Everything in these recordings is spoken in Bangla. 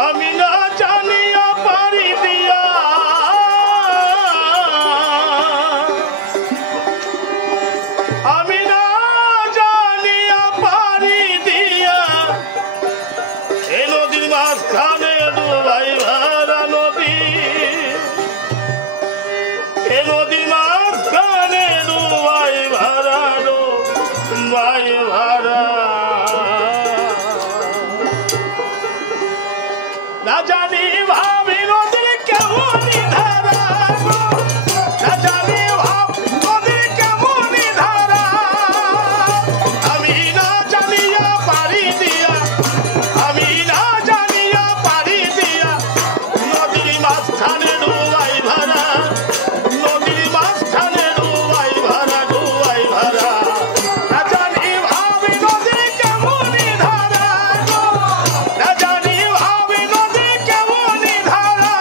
আমি না জানিয়া পারি দিয়া আমি না জানিয়া পারি দিয়া এ নদীর মাঝখানে ডুবাই ভরা নদী এ নদীর মাঝখানে ডুবাই ভরা ডুবাই ভরা না জানি ভাবি নদীর কেমন ধারা না জানি ভাব নদীর কেমন ধারা আমি না জানিয়া পারি দিয়া আমি না জানিয়া পারি দিয়া নদীর মাঝখানে ডুবাই ভরা নদীর মাঝখানে ডুবাই ভরা ডুবাই ভরা না জানি ভাবি নদীর কেমন ধারা না জানি ভাবি নদীর কেমন ধারা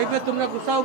এইবার তোমরা গুছাও।